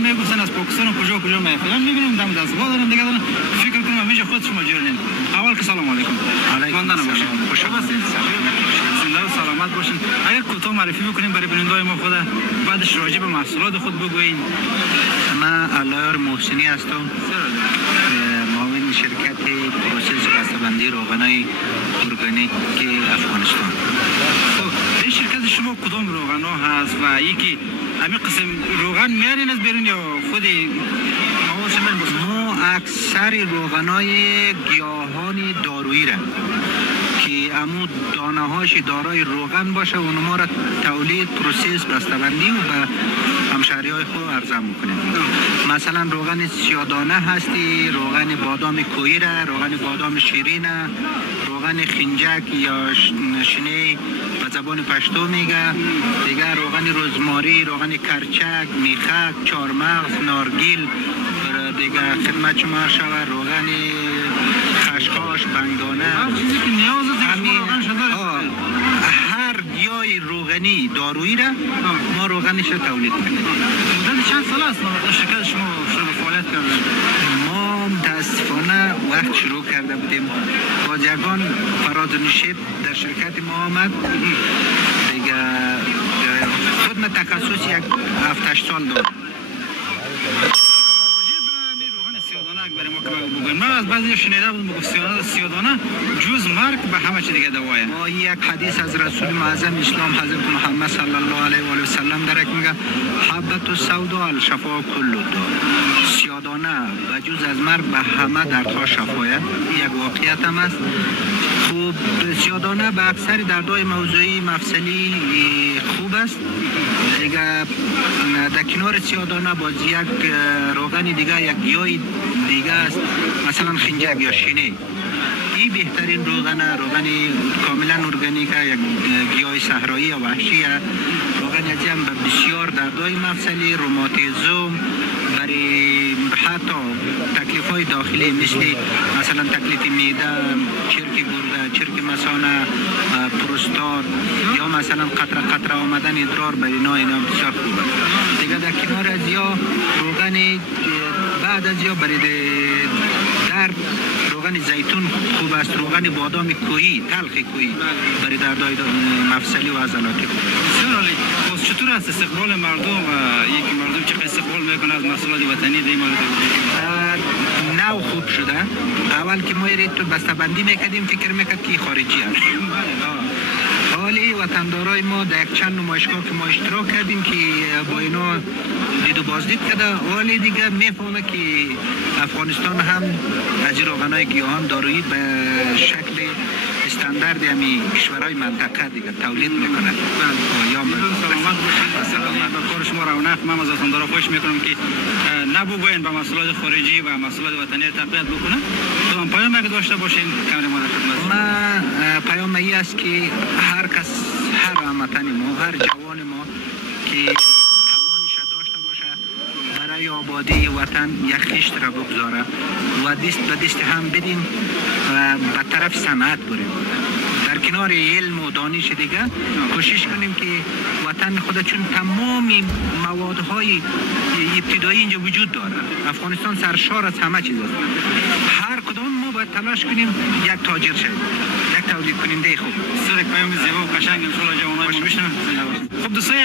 میگفتن از پاکستان و کجا میفرستن. میبینیم دم دستگاه دارن دیگه دارن فکر کنم همیشه خود شما جوردین. اول که سلام علیکم. علیکم السلام. خوش آمدید. زنده و سلامت باشین. اگر کوتاه معرفی بکنیم برای بینندگان ما خود بعدش راجع به محصولات خود بگویید. من علایار محسنی هستم. معاون شرکت پروسس بسته‌بندی روغنای ارگانیک افغانستان. خب این شرکت شما کدام روغن ها هست و یکی همین قسم روغن میارین از بیرون یا خود مواد شما؟ ما اکثر روغنای گیاهان دارویی را که امو دانه هاش دارای روغن باشه اونما را تولید پروسس بسته‌بندی و به همشهری های خود عرضه میکنیم. مثلا روغن سیادانه هستی، روغن بادام کویی را، روغن بادام شیرین، روغن خنجک یا شنه به زبان پشتو میگه دیگه، روغن رزماری، روغن کرچک، میخک، چارمغز، نارگیل دیگه خدمت شما شود، روغن خشخاش، بنگانه، هر گیاه روغنی دارویی را ما روغنش را تولید میکنیم. مدت چند سال است شرکت شما شروع به فعالیت کرده؟ ما متاسفانه وقت شروع کرده بودیم با جگان فراز نشیب در شرکت ما آمد دیگه، خود من تخصص یک 7-8 سال دارم. من از بعضی شنیده بودم میگفت سیادانه جز مرگ به همه چی دیگه دوایه. ما یک حدیث از رسول معظم اسلام حضرت محمد صلی الله علیه و سلم درک میگه حبت السودا الشفا کل داء. سیادانه به جز از مرگ به همه دردها شفایه. یک واقعیت هم است. خوب سیادانه به اکثر دردهای موضوعی مفصلی خوب است دیگه. در کنار سیادانه باز یک روغن دیگه، یک گیاه دیگه است، مثلا خنجک یا شینه. این بهترین روغن کاملا ارگانیک، یک گیاه صحرایی یا وحشی. روغن هم به بسیار دردهای مفصلی، روماتیسم، برای حتی تکلیف های داخلی مثلا تکلیف معده، چرک گرده، چرک مثانه، پروستات یا مثلا قطره آمدن ادرار، برای اینا بسیار خوبه دیگه. در کنار از یا روغن بعد از یا برای درد روغن زیتون خوب است، روغن بادام کویی، تلخ کویی برای دردهای مفصلی و عضلاتی خوب. بسیار عالی. باز چطور است استقبال مردم و یکی مردم چه استقبال میکنه از محصولات وطنی در این مورد؟ نو خوب شده. اول که ما تو بسته‌بندی میکردیم فکر میکرد که خارجی است. حالی وطندارای ما در یک چند نمایشگاه که ما اشتراک کردیم که با اینا دید و بازدید کرده، حالی دیگه میفهمه که افغانستان هم از روغنای گیاهان دارویی به شکل استاندارد همی کشورهای منطقه دیگه تولید میکنه. سلامت باشید. کار شما رونق. من از وطندارا خوش میکنم که نبوگوین به محصولات خارجی و محصولات وطنی تقویت بکنه. تو هم پیام اگه داشته باشین کامل ما در خدمت. من پیام ای است که هر کس، هر هموطن ما، هر جوان ما که توانش داشته باشه برای آبادی وطن یک خشت را بگذاره و دست به دست هم بدیم و به طرف صنعت بریم. در کنار علم و دانش دیگه کوشش کنیم که وطن خود، چون تمام موادهای ابتدایی اینجا وجود داره. افغانستان سرشار از همه چیز است. هر کدام ما باید تلاش کنیم یک تاجر شویم، یک تولید کننده خوب. سر پیام زیبا و قشنگ ان شاء الله جوانای ما بشنن. خب دوستای